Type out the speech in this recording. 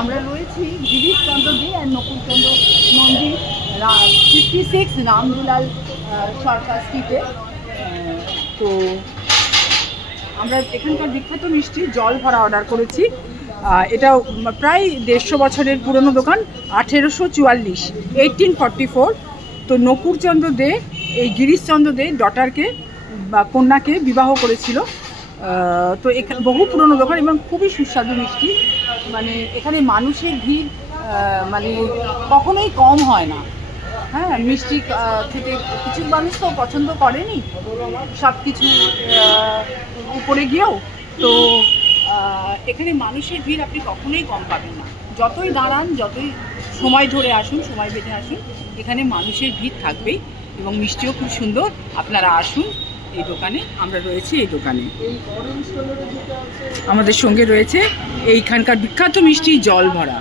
আমরা রয়েছি গিরিশচন্দ্র দে আর নকুলচন্দ্র মন্দির 56 রামদুলাল সরকার স্ট্রিটে। তো আমরা এখানকার বিখ্যাত মিষ্টি জল ভরা অর্ডার করেছি। এটা প্রায় 150 বছরের পুরনো দোকান, 1844 1844। তো নকুলচন্দ্র দে এই গিরিশচন্দ্র দে ডটারকে বা কন্যাকে বিবাহ করেছিল। তো এখানে বহু পুরনো দোকান এবং খুবই সুস্বাদু মিষ্টি। মানে এখানে মানুষের ভিড় মানে কখনোই কম হয় না। হ্যাঁ, মিষ্টি থেকে কিছু মানুষ তো পছন্দ করেনি সব কিছু উপরে গিয়েও। তো এখানে মানুষের ভিড় আপনি কখনোই কম পাবেন না। যতই দাঁড়ান, যতই সময় ধরে আসুন, সময় বেঁধে আসুন, এখানে মানুষের ভিড় থাকবেই এবং মিষ্টিও খুব সুন্দর। আপনারা আসুন এই দোকানে। আমরা রয়েছি এই দোকানে, আমাদের সঙ্গে রয়েছে এইখানকার বিখ্যাত মিষ্টি জল ভরা।